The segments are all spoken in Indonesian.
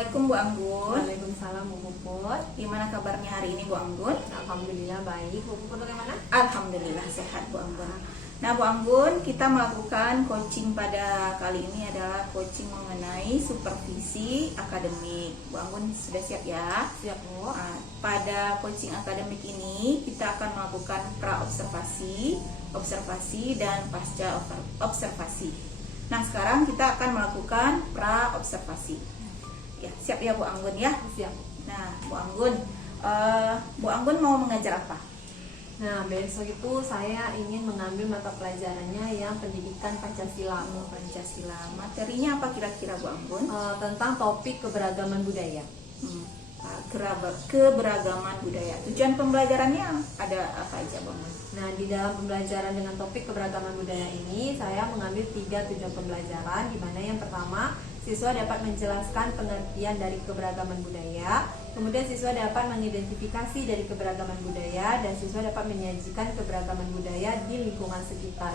Assalamualaikum Bu Anggun. Waalaikumsalam Bu Puput. Gimana kabarnya hari ini Bu Anggun? Alhamdulillah baik. Bu Puput bagaimana? Alhamdulillah sehat Bu Anggun. Nah Bu Anggun, kita melakukan coaching pada kali ini adalah coaching mengenai supervisi akademik. Bu Anggun sudah siap ya? Siap Bu. Nah, pada coaching akademik ini kita akan melakukan pra-observasi, observasi, dan pasca observasi. Nah sekarang kita akan melakukan pra-observasi. Ya, siap ya Bu Anggun ya? Siap. Nah, Bu Anggun, Bu Anggun mau mengajar apa? Nah, besok itu saya ingin mengambil mata pelajarannya yang pendidikan Pancasila. Pancasila. Materinya apa kira-kira Bu Anggun? Tentang topik keberagaman budaya. Keberagaman budaya. Tujuan pembelajarannya ada apa aja Bu Anggun? Nah, di dalam pembelajaran dengan topik keberagaman budaya ini, saya mengambil 3 tujuan pembelajaran, di mana yang pertama, siswa dapat menjelaskan pengertian dari keberagaman budaya, kemudian siswa dapat mengidentifikasi dari keberagaman budaya, dan siswa dapat menyajikan keberagaman budaya di lingkungan sekitar.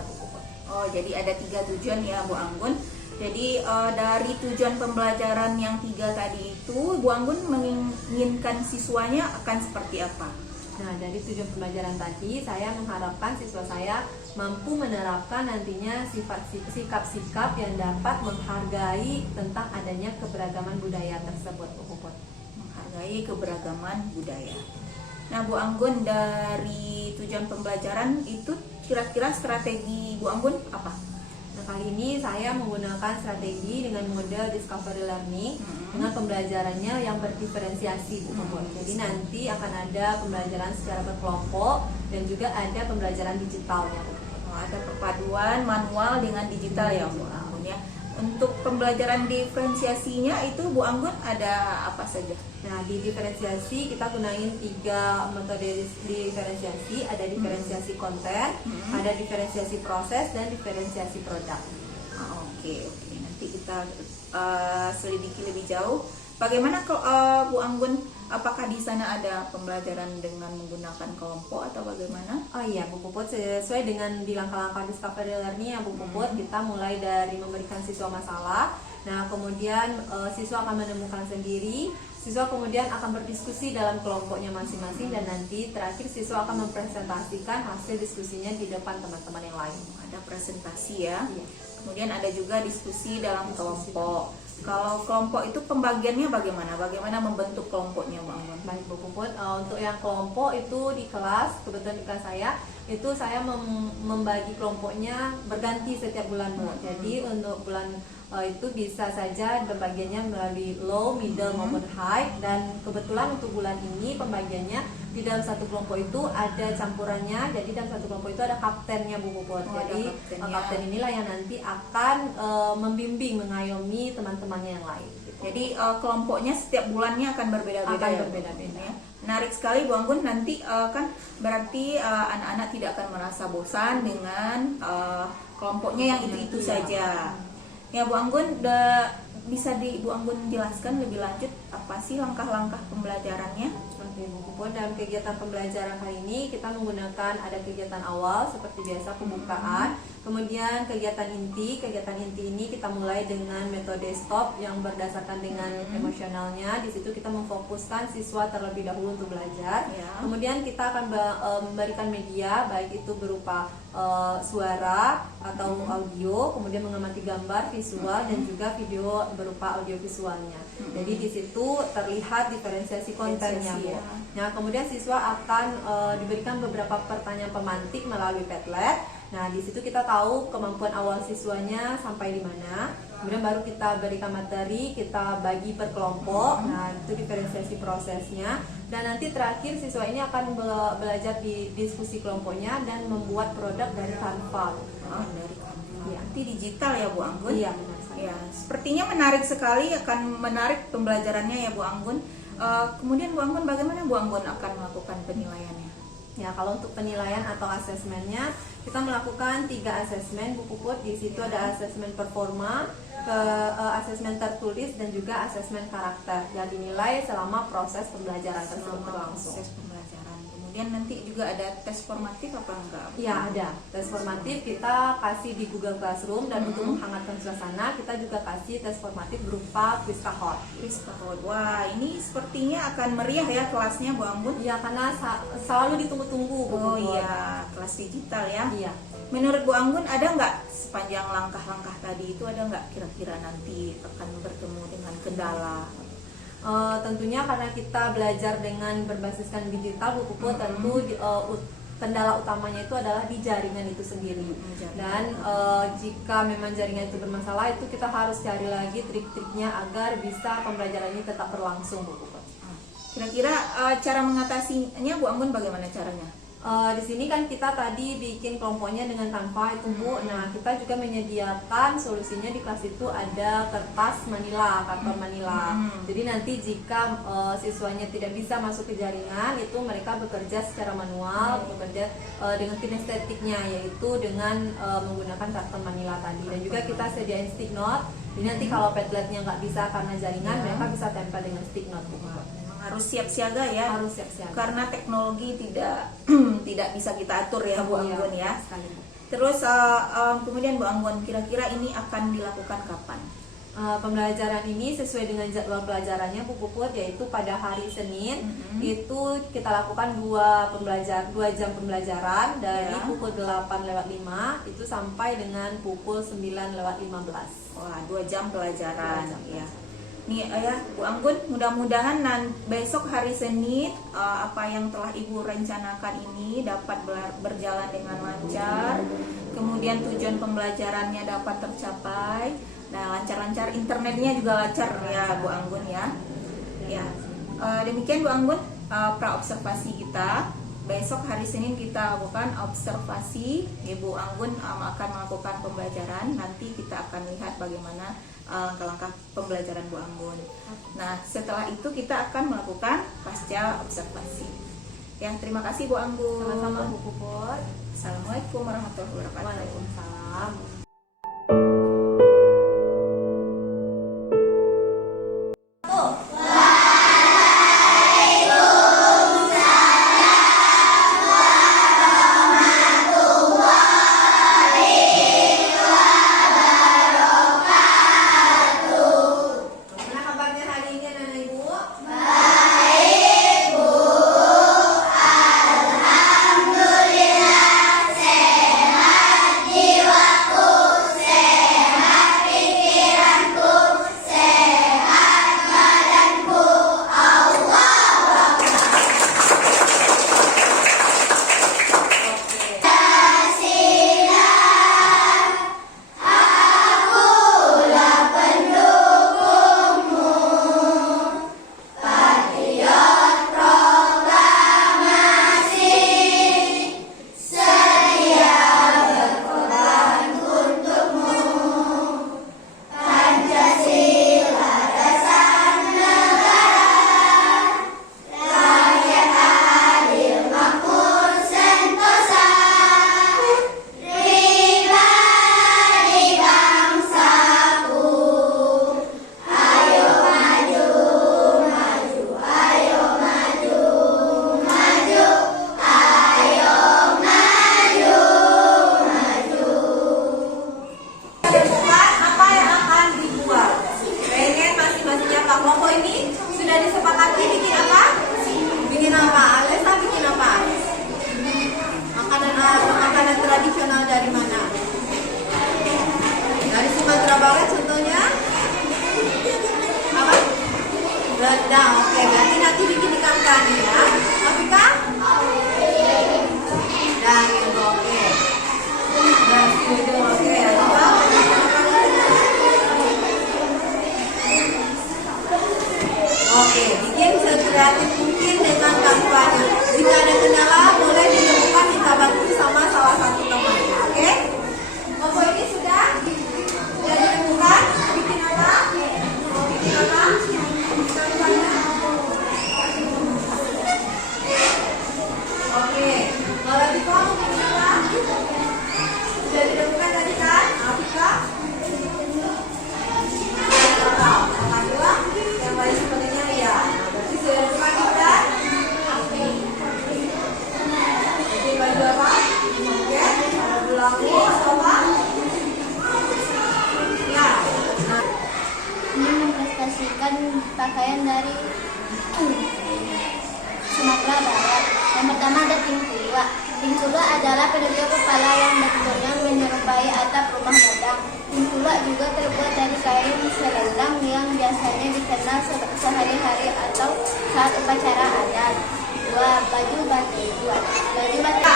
Oh, jadi ada 3 tujuan ya Bu Anggun. Jadi dari tujuan pembelajaran yang 3 tadi itu, Bu Anggun menginginkan siswanya akan seperti apa? Nah, dari tujuan pembelajaran tadi, saya mengharapkan siswa saya mampu menerapkan nantinya sikap-sikap yang dapat menghargai tentang adanya keberagaman budaya tersebut, Bu Puput. Menghargai keberagaman budaya. Nah, Bu Anggun, dari tujuan pembelajaran itu kira-kira strategi Bu Anggun apa? Nah, kali ini saya menggunakan strategi dengan model discovery learning dengan pembelajarannya yang berdiferensiasi, Bu Puput. Jadi nanti akan ada pembelajaran secara berkelompok dan juga ada pembelajaran digitalnya. Ada perpaduan manual dengan digital ya Bu Anggun ya. Untuk pembelajaran diferensiasinya itu Bu Anggun ada apa saja? Nah, di diferensiasi kita gunain 3 metode diferensiasi. Ada diferensiasi konten, ada diferensiasi proses, dan diferensiasi produk. Oke. Nanti kita selidiki lebih jauh. Bagaimana Bu Anggun? Apakah di sana ada pembelajaran dengan menggunakan kelompok atau bagaimana? Oh iya, Bu Puput, sesuai dengan di langkah-langkah discovery learning ya Bu Puput, kita mulai dari memberikan siswa masalah. Nah, kemudian siswa akan menemukan sendiri, siswa kemudian akan berdiskusi dalam kelompoknya masing-masing, dan nanti terakhir siswa akan mempresentasikan hasil diskusinya di depan teman-teman yang lain. Ada presentasi ya. Iya. Kemudian ada juga diskusi dalam kelompok. Kalau kelompok itu pembagiannya bagaimana? Bagaimana membentuk kelompoknya Bu Anggun? Baik Bu Puput, untuk yang kelompok itu di kelas, kebetulan di kelas saya itu saya membagi kelompoknya berganti setiap bulan Bu. Jadi untuk bulan itu bisa saja pembagiannya melalui low, middle maupun high, dan kebetulan untuk bulan ini pembagiannya di dalam satu kelompok itu ada campurannya. Jadi dalam satu kelompok itu ada kaptennya Bu Puput. Jadi kapten inilah yang nanti akan membimbing, mengayomi teman-temannya yang lain. Jadi kelompoknya setiap bulannya akan berbeda-beda. Akan ya, berbeda-beda. ya. Menarik sekali Bu Anggun. Nanti kan berarti anak-anak tidak akan merasa bosan dengan kelompoknya yang itu-itu saja. Ya Bu Anggun, bisa Bu Anggun jelaskan lebih lanjut apa sih langkah-langkah pembelajarannya? Oke Bu Puput, dalam kegiatan pembelajaran kali ini kita menggunakan ada kegiatan awal seperti biasa pembukaan, kemudian kegiatan inti. Kegiatan inti ini kita mulai dengan metode stop yang berdasarkan dengan emosionalnya. Di situ kita memfokuskan siswa terlebih dahulu untuk belajar. Ya. Kemudian kita akan memberikan media, baik itu berupa suara atau audio, kemudian mengamati gambar, visual, dan juga video berupa audio visualnya. Jadi di situ terlihat diferensiasi kontennya Bu. Nah, kemudian siswa akan diberikan beberapa pertanyaan pemantik melalui Padlet. Nah, di situ kita tahu kemampuan awal siswanya sampai di mana. Kemudian baru kita berikan materi, kita bagi per kelompok. Nah, itu diferensiasi prosesnya. Dan nanti terakhir siswa ini akan belajar di diskusi kelompoknya dan membuat produk dari Canva. Dari Canva. Ya. Nanti digital ya Bu Anggun? Iya, benar sekali. Ya, sepertinya menarik sekali, akan menarik pembelajarannya ya Bu Anggun. Kemudian Bu Anggun, bagaimana Bu Anggun akan melakukan penilaiannya? Ya, kalau untuk penilaian atau asesmennya, kita melakukan 3 asesmen Bu Puput. Di situ ada asesmen performa, asesmen tertulis, dan juga asesmen karakter yang dinilai selama proses pembelajaran tersebut berlangsung. Proses pembelajaran. kemudian nanti juga ada tes formatif apa enggak? Iya, ada tes formatif kita kasih di Google Classroom, dan untuk menghangatkan suasana kita juga kasih tes formatif berupa quiz kahot. Quiz kahot. Wah, ini sepertinya akan meriah ya kelasnya Bu Anggun. Iya, karena selalu ditunggu-tunggu Bu Oh Puput. iya, kelas digital ya. Iya. Menurut Bu Anggun ada nggak sepanjang langkah-langkah tadi itu, ada nggak kira-kira nanti akan bertemu dengan kendala? Tentunya karena kita belajar dengan berbasiskan digital Bu Puput, tentu kendala utamanya itu adalah di jaringan itu sendiri. Dan jika memang jaringan itu bermasalah, itu kita harus cari lagi trik-triknya agar bisa pembelajaran ini tetap berlangsung Bu Puput. Kira-kira cara mengatasinya Bu Anggun bagaimana caranya? Di sini kan kita tadi bikin kelompoknya dengan Canva itu Bu. Nah, kita juga menyediakan solusinya di kelas itu ada kertas Manila, karton Manila. Jadi nanti jika siswanya tidak bisa masuk ke jaringan, itu mereka bekerja secara manual, bekerja dengan kinestetiknya, yaitu dengan menggunakan karton Manila tadi. Dan juga kita sediain stick note. Jadi nanti kalau Padletnya nggak bisa karena jaringan, mereka bisa tempel dengan stick note Bu. Harus siap siaga ya, Harus siap-siap. karena teknologi tidak tidak bisa kita atur ya Bu Anggun ya. Sekali, Bu. Terus kemudian Bu Anggun, kira-kira ini akan dilakukan kapan? Pembelajaran ini sesuai dengan jadwal pelajarannya Bu Puput, yaitu pada hari Senin itu kita lakukan 2 jam pembelajaran dari pukul 8:05 itu sampai dengan pukul 9:15. Wah, 2 jam pelajaran ya. Nih ya Bu Anggun, mudah-mudahan besok hari Senin apa yang telah Ibu rencanakan ini dapat berjalan dengan lancar. Kemudian tujuan pembelajarannya dapat tercapai. Nah, lancar-lancar internetnya juga lancar ya Bu Anggun ya. Ya, demikian Bu Anggun pra observasi kita. Besok hari Senin kita lakukan observasi. Ibu Anggun akan melakukan pembelajaran. Nanti kita akan lihat bagaimana langkah-langkah pembelajaran Bu Anggun. Nah, setelah itu kita akan melakukan pasca observasi. Ya, terima kasih Bu Anggun. Sama-sama Bu Puput. Assalamualaikum warahmatullahi wabarakatuh. Waalaikumsalam. Rendang, oke. Berarti nanti bikin ikan kani ya. Tapi kan? Dan itu oke. Dan itu oke. Oke, bikin sekreatif mungkin dengan kampanye. Jika ada kendala, boleh ditemukan minta bantu sama salah satu temannya. Oke? Oke, ini sudah ditemukan. nelayan dari Sumatera Barat. Yang pertama ada Tingkula. Tingkula adalah penunjuk kepala yang bentuknya menyerupai atap rumah gadang. Tingkula juga terbuat dari kain selendang yang biasanya dikenal sehari-hari atau saat upacara adat. Dua, baju batik. Baju batik.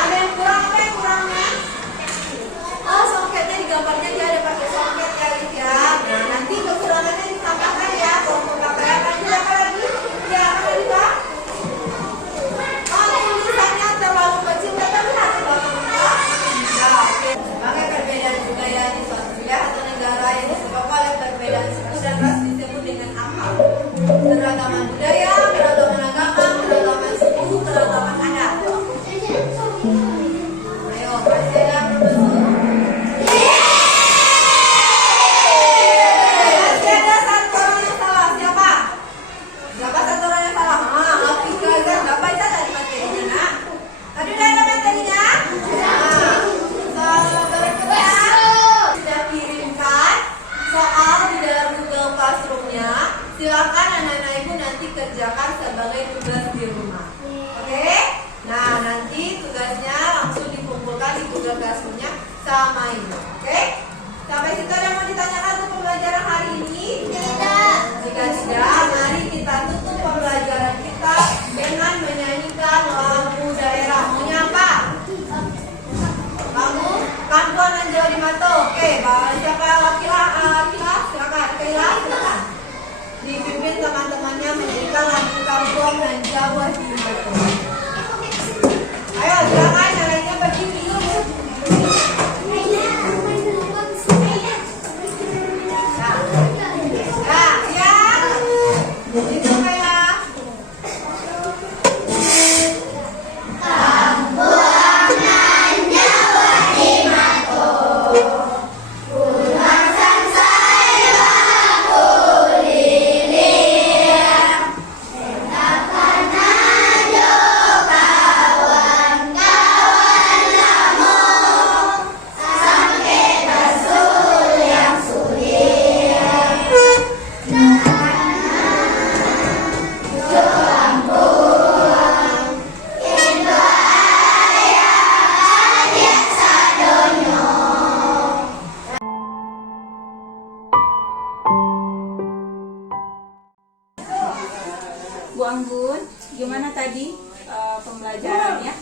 Ada yang kurang, apa yang kurangnya? Oh, songketnya di gambarnya dia ada pakai songket ya, Lid, ya. Nah, nanti kekurangannya ditambahkan ya. Kalau pemakaian lagi apa lagi? Ya, apa lagi, Pak? Oh, tulisannya terlalu kecil, nggak terlihat di belakangnya. Ya, oke. Sebagai perbedaan budaya di suatu wilayah atau negara yang disebabkan oleh perbedaan suku dan ras disebut dengan apa? Keragaman budaya, keragaman agama, keragaman suku, keragaman adat. Ayo, kasih ya, Profesor. Masih ada satu orang yang salah. Siapa? Siapa satu orang yang salah? Hafiz Gaza. Nggak baca tadi materinya, nak? Tadi udah ada materinya? Soal berikutnya sudah kirimkan soal di dalam Google Classroom-nya. Silakan anak-anak ibu nanti kerjakan sebagai tugas di rumah. Oke? Nah, nanti tugasnya langsung dikumpulkan di Google Classroom-nya sama ini. Oke? Sampai situ ada yang mau ditanyakan untuk pembelajaran hari ini? Tidak. Jika tidak, mari kita tutup pembelajaran kita dengan menyanyikan lagu daerah. Maunya apa? Kamu? Kampung Jawa di Mato. Oke, siapa laki-laki? Silakan. Kaila, silakan. Dipimpin teman-temannya menyanyikan lagu Kampung dan Jawa di Mato. Ayo, silakan yang lainnya berdiri dulu. Nah, ya. Itu Kaila. Bu Anggun, gimana tadi pembelajarannya?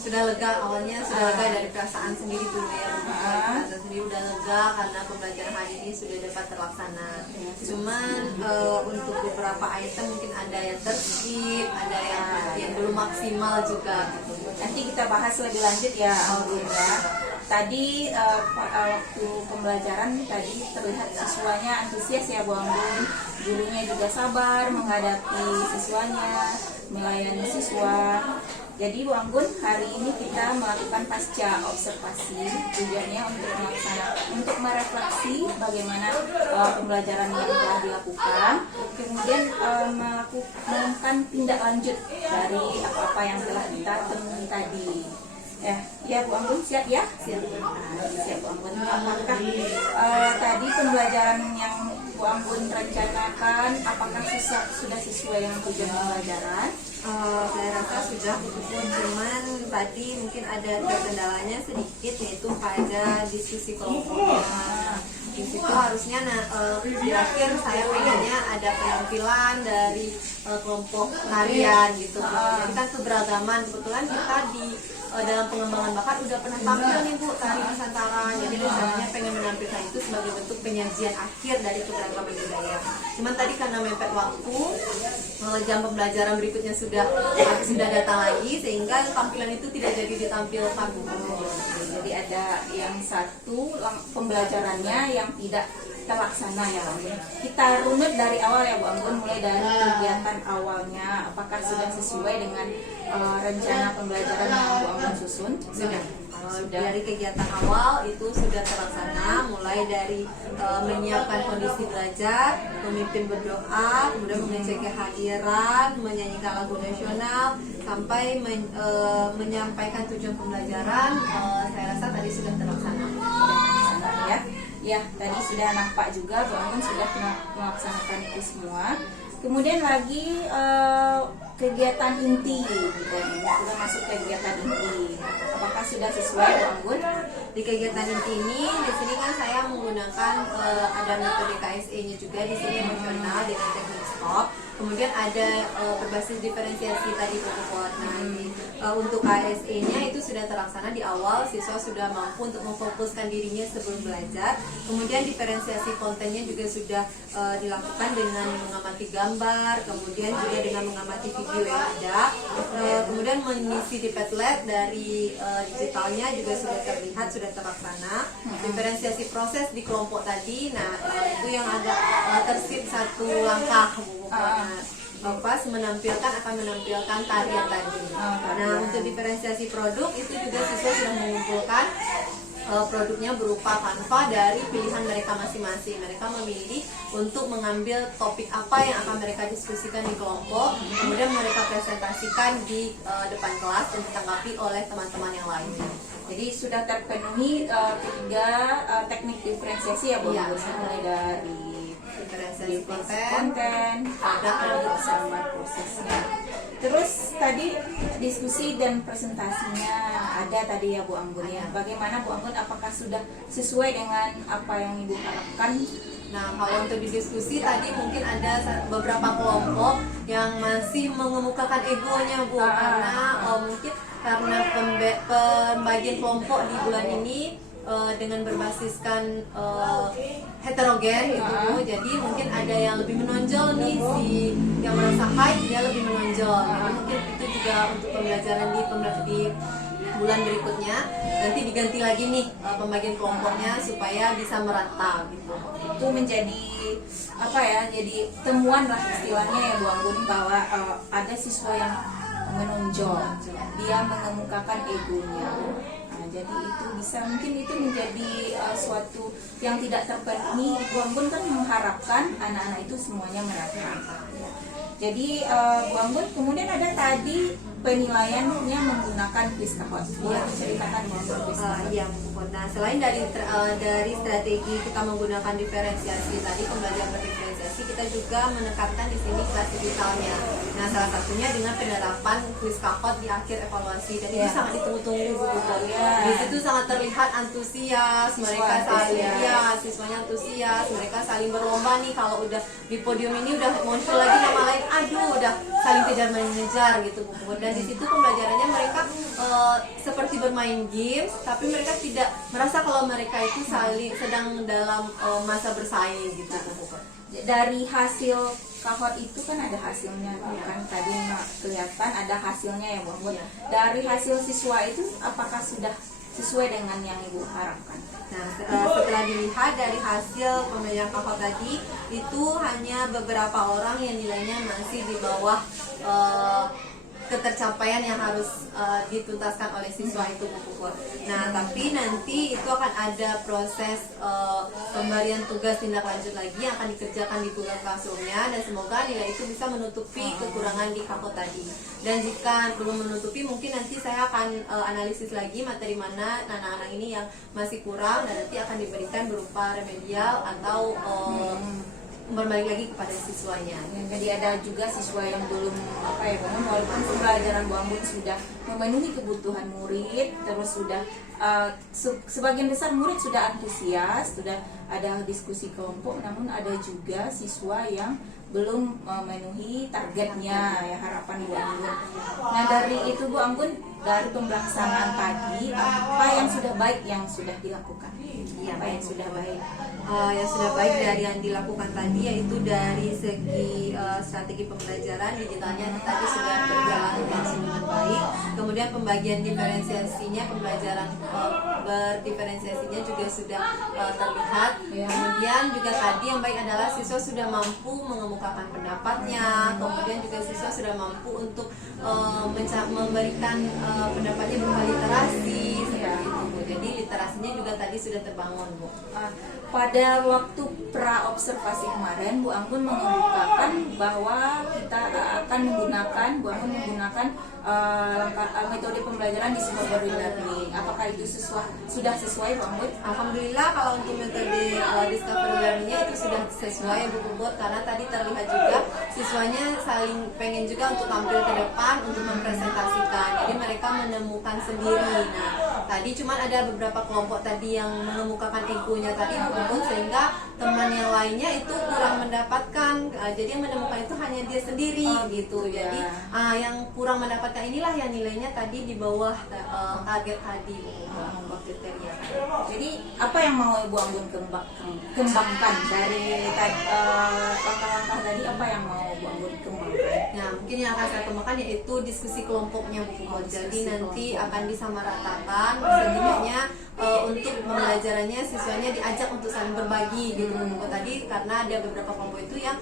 Sudah lega, awalnya sudah lega dari perasaan sendiri tuh ya. Perasaan sendiri udah lega karena pembelajaran hari ini sudah dapat terlaksana. Cuman untuk beberapa item mungkin ada yang terskip, ada yang belum maksimal juga gitu. Nanti kita bahas lebih lanjut ya, Anggun ya. Tadi waktu pembelajaran tadi terlihat siswanya antusias ya Bu Anggun. Gurunya juga sabar menghadapi siswanya, melayani siswa. Jadi Bu Anggun, hari ini kita melakukan pasca observasi. Tujuannya untuk merefleksi bagaimana pembelajaran yang telah dilakukan, kemudian melakukan tindak lanjut dari apa-apa yang telah kita temui tadi. Ya Bu Anggun, siap ya? Siap. Siap Bu Anggun. Apakah tadi pembelajaran yang Bu Anggun rencanakan, apakah sudah sesuai dengan tujuan pembelajaran? Saya rasa sudah, cuman tadi mungkin ada kendalanya sedikit, yaitu pada diskusi kelompoknya. Di situ harusnya di akhir saya pengennya ada penampilan dari kelompok tarian gitu. Jadi kan keberagaman, kebetulan kita di dalam pengembangan bakat udah pernah tampil nih Bu tari Nusantara. Jadi rencananya pengen menampilkan itu sebagai bentuk penyajian akhir dari keberagaman budaya. Cuman tadi karena mepet waktu, jam pembelajaran berikutnya sudah datang lagi, sehingga tampilan itu tidak jadi ditampilkan Bu. Jadi ada yang satu pembelajarannya yang tidak terlaksana ya Bu Anggun. Kita runut dari awal ya Bu Anggun, mulai dari kegiatan awalnya, apakah sudah sesuai dengan rencana pembelajaran yang Bu Anggun susun? Sudah. Dari kegiatan awal itu sudah terlaksana, mulai dari menyiapkan kondisi belajar, memimpin berdoa, kemudian mengecek kehadiran, menyanyikan lagu nasional, sampai menyampaikan tujuan pembelajaran. Saya rasa tadi sudah terlaksana. Ya. Ya, tadi sudah nampak juga Bu Anggun sudah melaksanakan itu semua. Kemudian lagi kegiatan inti, sudah masuk kegiatan inti. Apakah sudah sesuai Bu Anggun? Di kegiatan inti ini, di sini kan saya menggunakan ada metode KSE-nya juga di sini emosional dengan teknik stop. Kemudian ada berbasis diferensiasi tadi pokok. Nah, untuk KSE-nya itu sudah terlaksana di awal, siswa sudah mampu untuk memfokuskan dirinya sebelum belajar. Kemudian diferensiasi kontennya juga sudah dilakukan dengan mengamati gambar, kemudian juga dengan mengamati video yang ada. Kemudian mengisi di Padlet dari digitalnya juga sudah terlihat, sudah terlaksana. Diferensiasi proses di kelompok tadi, nah itu yang agak tersip satu langkah Bu. Pas akan menampilkan tarian tadi. Nah, untuk diferensiasi produk itu juga siswa sudah mengumpulkan produknya berupa Canva dari pilihan mereka masing-masing. Mereka memilih untuk mengambil topik apa yang akan mereka diskusikan di kelompok, kemudian mereka presentasikan di depan kelas dan ditanggapi oleh teman-teman yang lain. Jadi sudah terpenuhi ketiga teknik diferensiasi ya Bu, mulai dari Diferensiasi konten, ada sama prosesnya. Terus tadi diskusi dan presentasinya ada tadi ya Bu Anggun ya. Bagaimana Bu Anggun? Apakah sudah sesuai dengan apa yang Ibu harapkan? Nah, kalau untuk didiskusi tadi mungkin ada beberapa kelompok yang masih mengemukakan egonya Bu, karena mungkin karena pembagian kelompok di bulan ini dengan berbasiskan heterogen gitu Bu. Jadi mungkin ada yang lebih menonjol nih, si yang merasa high dia lebih menonjol. Jadi mungkin itu juga untuk pembelajaran di bulan berikutnya nanti diganti lagi nih pembagian kelompoknya supaya bisa merata gitu. Itu menjadi apa ya? Jadi temuan lah istilahnya ya Bu Anggun, bahwa ada siswa yang menonjol, dia mengemukakan egonya. Jadi itu bisa, mungkin itu menjadi suatu yang tidak terpenuhi. Bu Anggun kan mengharapkan anak-anak itu semuanya merata. Jadi Bu Anggun, kemudian ada tadi penilaiannya menggunakan quiz kahot. Boleh ceritakan mengenai quiz kahot? Iya, nah selain dari strategi kita menggunakan diferensiasi tadi, pembelajaran berdiferensiasi, kita juga menekankan di sini kelas digitalnya. Nah, salah satunya dengan penerapan quiz kahot di akhir evaluasi, dan itu sangat ditunggu-tunggu Bu. Di situ sangat terlihat antusias mereka siswanya antusias, mereka saling berlomba nih. Kalau udah di podium ini udah muncul lagi nama lain, aduh udah saling kejar mengejar gitu Bu. Dan di situ pembelajarannya mereka seperti bermain games, tapi mereka tidak merasa kalau mereka itu saling sedang dalam masa bersaing gitu Bu. Dari hasil kahot itu kan ada hasilnya, kan tadi kelihatan ada hasilnya ya Bu. Dari hasil siswa itu apakah sudah sesuai dengan yang Ibu harapkan? Nah, setelah dilihat dari hasil pembelajaran kahot tadi, itu hanya beberapa orang yang nilainya masih di bawah ketercapaian yang harus dituntaskan oleh siswa itu Bu. Nah, tapi nanti itu akan ada proses pemberian tugas tindak lanjut lagi yang akan dikerjakan di Google Classroom-nya, dan semoga nilai itu bisa menutupi kekurangan di kahot tadi. Dan jika belum menutupi, mungkin nanti saya akan analisis lagi materi mana anak-anak ini yang masih kurang, dan nanti akan diberikan berupa remedial atau berbalik lagi kepada siswanya. Jadi ada juga siswa yang belum walaupun pembelajaran Bu Anggun sudah memenuhi kebutuhan murid, terus sudah sebagian besar murid sudah antusias, sudah ada diskusi kelompok, namun ada juga siswa yang belum memenuhi targetnya ya, harapan Bu Anggun. Nah, dari itu Bu Anggun, dari pelaksanaan tadi, apa yang sudah baik yang sudah dilakukan? Apa yang sudah baik? Yang sudah baik dari yang dilakukan tadi, yaitu dari segi strategi pembelajaran digitalnya tadi sudah berjalan dengan baik. Kemudian pembagian diferensiasinya, pembelajaran berdiferensiasinya juga sudah terlihat. Kemudian juga tadi yang baik adalah siswa sudah mampu mengemukakan pendapatnya. Kemudian juga siswa sudah mampu untuk memberikan pendapatnya berupa literasi seperti itu. Jadi literasinya juga tadi sudah terbangun, Bu. Pada waktu pra observasi kemarin, Bu Anggun mengemukakan bahwa kita akan menggunakan, Bu Anggun menggunakan metode pembelajaran discovery learning. Apakah itu sudah sesuai, Bu Anggun? Alhamdulillah kalau untuk metode discovery learning-nya itu sudah sesuai, Bu Puput, karena tadi terlihat juga siswanya saling pengen juga untuk tampil ke depan untuk mempresentasikan. Jadi mereka menemukan sendiri. Nah, tadi cuma ada beberapa kelompok tadi yang mengemukakan egonya tadi, Bu Puput, sehingga teman yang lainnya itu kurang mendapatkan. Jadi yang menemukan itu hanya dia sendiri gitu. Jadi yang kurang mendapatkan inilah yang nilainya tadi di bawah target tadi, membuat kriteria. Jadi apa yang mau Bu Anggun kembangkan dari langkah-langkah tadi, apa yang mau Bu Anggun kembangkan? Nah, mungkin yang akan saya kembangkan yaitu diskusi kelompoknya, Bu Puput. Jadi nanti akan disamaratakan setidaknya untuk pembelajarannya siswanya diajak untuk saling berbagi gitu, Bu Puput, tadi karena ada beberapa kelompok itu yang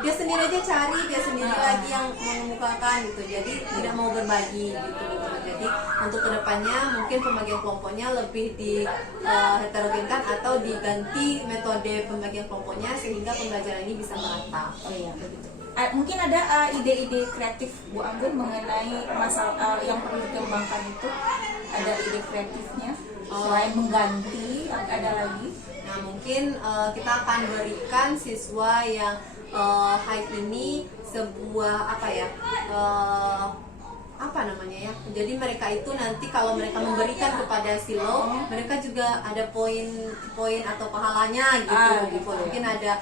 dia sendiri aja cari, dia sendiri lagi yang mengemukakan gitu, jadi tidak mau berbagi gitu, Bu Puput. Jadi untuk kedepannya mungkin pembagian kelompoknya lebih di heterogenkan atau diganti metode pembagian kelompoknya sehingga pembelajaran ini bisa merata. Oh iya, begitu. Mungkin ada ide-ide kreatif Bu Anggun mengenai masalah yang perlu dikembangkan itu, ada ide kreatifnya selain mengganti, ada lagi? Nah, mungkin kita akan berikan siswa yang high ini sebuah apa namanya ya, jadi mereka itu nanti kalau mereka memberikan kepada silo, mereka juga ada poin atau pahalanya gitu, mungkin ada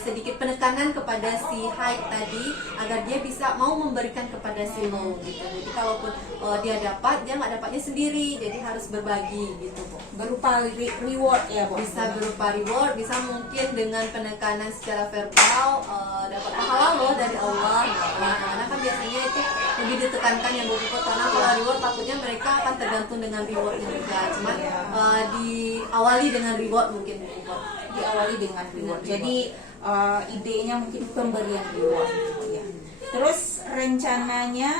sedikit penekanan kepada si high tadi agar dia bisa mau memberikan kepada silo gitu. Jadi kalaupun dia dapat, dia nggak dapatnya sendiri, jadi harus berbagi gitu, Bu. Berupa reward ya, Bu? Bisa berupa reward, bisa mungkin dengan penekanan secara verbal, dapat pahala loh dari Allah. Nah, karena kan biasanya itu lebih ditekankan ya, Bu Puput, karena kalau reward takutnya mereka akan tergantung dengan rewardnya juga. Cuman diawali dengan reward mungkin, Bu Puput. Diawali dengan reward. Jadi idenya mungkin pemberian reward ya. Terus rencananya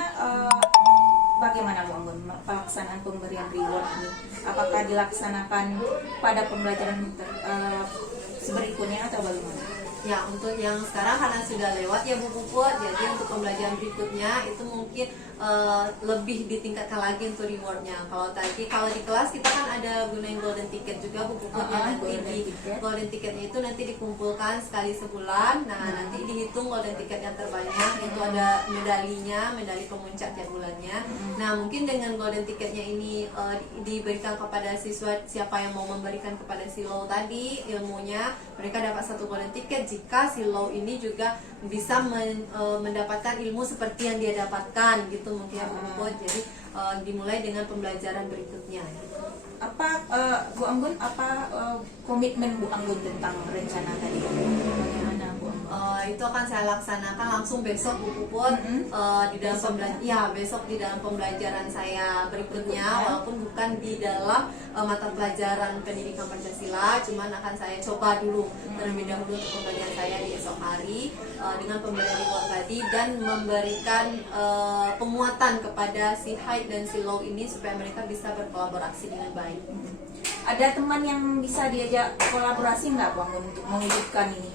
bagaimana Bu Anggun pelaksanaan pemberian reward ini? Apakah dilaksanakan pada pembelajaran berikutnya atau bagaimana? Ya, untuk yang sekarang karena sudah lewat ya, Bu Puput, jadi untuk pembelajaran berikutnya itu mungkin lebih ditingkatkan lagi untuk rewardnya. Kalau di kelas kita kan ada gunain golden ticket juga, Bu Puput, ya. Nanti golden ticketnya itu nanti dikumpulkan sekali sebulan. Nah, nanti dihitung golden ticket yang terbanyak, itu ada medalinya, medali pemuncak tiap bulannya. Nah, mungkin dengan golden ticketnya ini diberikan kepada siswa, siapa yang mau memberikan kepada silo tadi ilmunya, mereka dapat satu golden ticket jika silo ini juga bisa mendapatkan ilmu seperti yang dia dapatkan gitu, mungkin ya, Bu Puput. Jadi dimulai dengan pembelajaran berikutnya gitu. Bu Anggun, komitmen Bu Anggun tentang rencana tadi? Bagaimana Bu Anggun? Itu akan saya laksanakan langsung besok, Bu Puput, di dalam besok di dalam pembelajaran saya berikutnya, walaupun bukan di dalam mata pelajaran pendidikan Pancasila, cuman akan saya coba dulu terlebih dahulu untuk pembelajaran saya di esok hari dengan pemberian reward tadi dan memberikan penguatan kepada si high dan si low ini supaya mereka bisa berkolaborasi dengan baik. Ada teman yang bisa diajak kolaborasi nggak Bu Anggun untuk mewujudkan ini?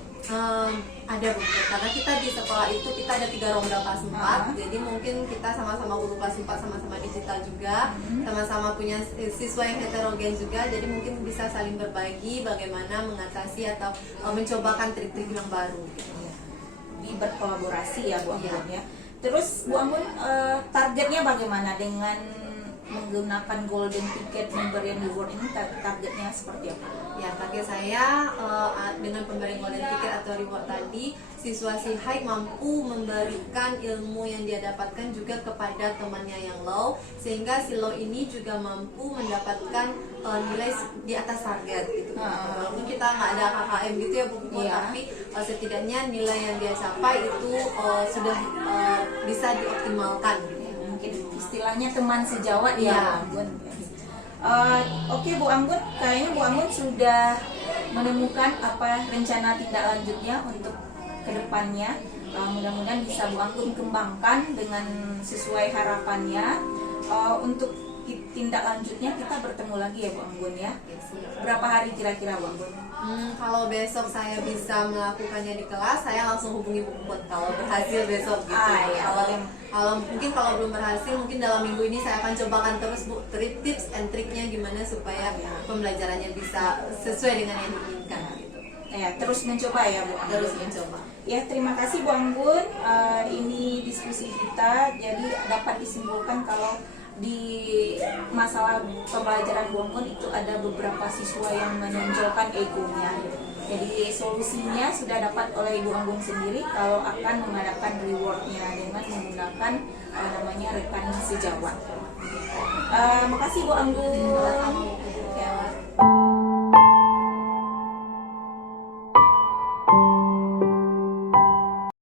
Ada, Bu, karena kita di sekolah itu kita ada 3 ronda kelas 4, jadi mungkin kita sama-sama guru kelas 4, sama-sama digital juga, sama-sama punya siswa yang heterogen juga, jadi mungkin bisa saling berbagi bagaimana mengatasi atau mencobakan trik-trik yang baru gitu. Di berkolaborasi ya Bu Anggun ya. Terus Bu Anggun targetnya bagaimana dengan menggunakan golden ticket pemberian reward ini? Targetnya seperti apa? Ya, target saya dengan pemberian golden ticket atau reward tadi, siswa si high mampu memberikan ilmu yang dia dapatkan juga kepada temannya yang low, sehingga si low ini juga mampu mendapatkan nilai di atas target gitu. Walaupun kita nggak ada KKM gitu ya, Bu Puput, tapi setidaknya nilai yang dia capai itu sudah bisa dioptimalkan gitu. Mungkin istilahnya teman sejawat ya, Bu Anggun. Oke, Bu Anggun, kayaknya Bu Anggun sudah menemukan apa rencana tindak lanjutnya untuk kedepannya. Mudah-mudahan bisa Bu Anggun kembangkan dengan sesuai harapannya. Untuk tindak lanjutnya kita bertemu lagi ya Bu Anggun ya. Berapa hari kira-kira Bu Anggun? Kalau besok saya bisa melakukannya di kelas, saya langsung hubungi Bu Puput kalau berhasil besok gitu. Iya. Kalau belum berhasil, mungkin dalam minggu ini saya akan cobakan terus Bu, tips and triknya gimana supaya pembelajarannya bisa sesuai dengan yang diinginkan gitu. Ya, terus mencoba ya Bu Anggun. Terus mencoba. Ya, terima kasih Bu Anggun. Ini diskusi kita, jadi dapat disimpulkan kalau di masalah pembelajaran Bu Anggun itu ada beberapa siswa yang menonjolkan egonya. Jadi solusinya sudah dapat oleh Ibu Anggun sendiri kalau akan mengadakan rewardnya dengan menggunakan namanya rekan sejawat. Makasih Bu Anggun.